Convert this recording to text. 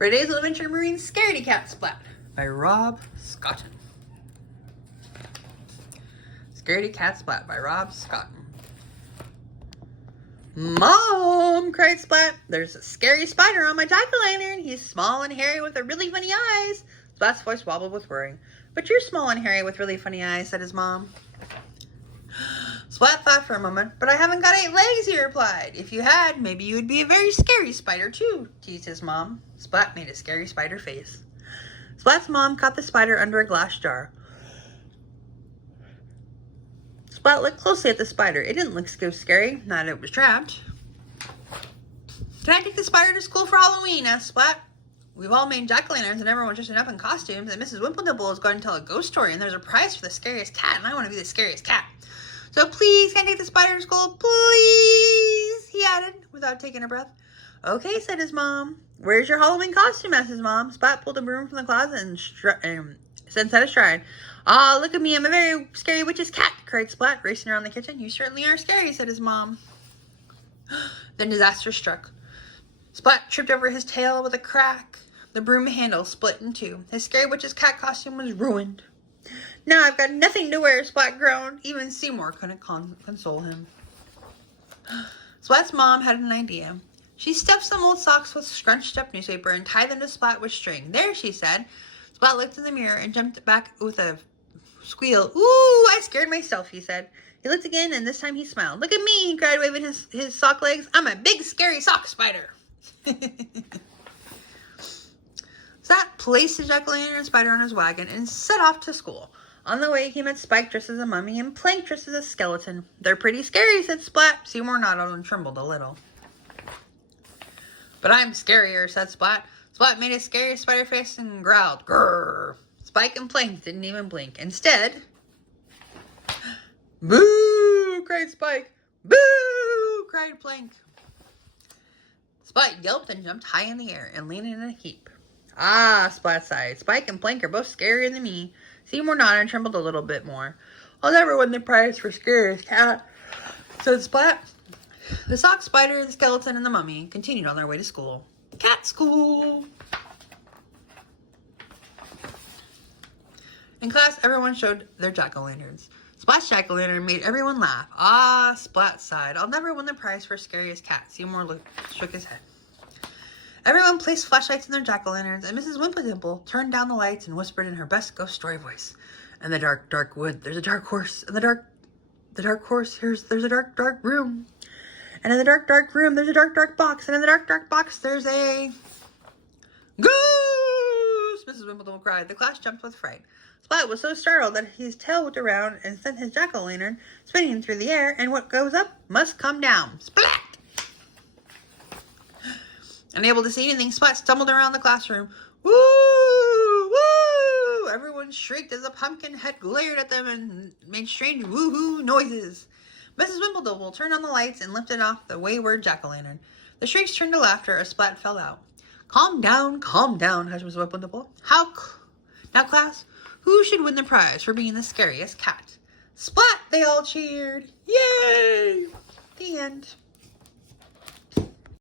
For today's little adventure, Marine Scaredy Cat Splat by Rob Scotton. Scaredy Cat Splat by Rob Scotton. Mom, cried Splat, there's a scary spider on my jack-o'-lantern. He's small and hairy with really funny eyes. Splat's voice wobbled with worry. But you're small and hairy with really funny eyes, said his mom. Splat thought for a moment. But I haven't got 8 legs, he replied. If you had, maybe you would be a very scary spider too, teased his mom. Splat made a scary spider face. Splat's mom caught the spider under a glass jar. Splat looked closely at the spider. It didn't look so scary, not that it was trapped. Can I take the spider to school for Halloween? Asked Splat. We've all made jack-o'-lanterns and everyone's dressing up in costumes, and Mrs. Wimpledimple is going to tell a ghost story, and there's a prize for the scariest cat, and I want to be the scariest cat. So please, can I take the spider to school? Please, he added, without taking a breath. Okay, said his mom. Where's your Halloween costume? Asked his mom. Splat pulled a broom from the closet and set astride. Ah, look at me, I'm a very scary witch's cat, cried Splat, racing around the kitchen. You certainly are scary, said his mom. Then disaster struck. Splat tripped over his tail with a crack. The broom handle split in two. His scary witch's cat costume was ruined. Now I've got nothing to wear, Splat groaned. Even Seymour couldn't console him. Splat's mom had an idea. She stuffed some old socks with scrunched up newspaper and tied them to Splat with string. There, she said. Splat looked in the mirror and jumped back with a squeal. Ooh, I scared myself, he said. He looked again, and this time he smiled. Look at me, he cried, waving his sock legs. I'm a big, scary sock spider. Splat placed the jack-o'-lantern spider on his wagon and set off to school. On the way, he met Spike dressed as a mummy and Plank dressed as a skeleton. They're pretty scary, said Splat. Seymour nodded and trembled a little. But I'm scarier, said Splat. Splat made a scary spider face and growled. Grrr. Spike and Plank didn't even blink. Instead, boo, cried Spike. Boo, cried Plank. Splat yelped and jumped high in the air and landed in a heap. Ah, Splat sighed. Spike and Plank are both scarier than me. Seymour nodded and trembled a little bit more. I'll never win the prize for scariest cat, said Splat. The sock spider, the skeleton, and the mummy continued on their way to school. Cat school! In class, everyone showed their jack-o'-lanterns. Splat's jack-o'-lantern made everyone laugh. Ah, Splat sighed. I'll never win the prize for scariest cat. Seymour shook his head. Everyone placed flashlights in their jack-o'-lanterns, and Mrs. Wimpledimple turned down the lights and whispered in her best ghost story voice. In the dark, dark wood, there's a dark horse. In the dark horse, there's a dark, dark room. And in the dark, dark room, there's a dark, dark box. And in the dark, dark box, there's a goose! Mrs. Wimpledimple cried. The class jumped with fright. Splat was so startled that his tail whipped around and sent his jack-o'-lantern spinning through the air, and what goes up must come down. Splat! Unable to see anything, Splat stumbled around the classroom. Woo! Woo! Everyone shrieked as a pumpkin head glared at them and made strange woo-hoo noises. Mrs. Wimpledimple turned on the lights and lifted off the wayward jack-o'-lantern. The shrieks turned to laughter as Splat fell out. Calm down, hushed Mrs. Wimpledimple. Now, class, who should win the prize for being the scariest cat? Splat, they all cheered. Yay! The end.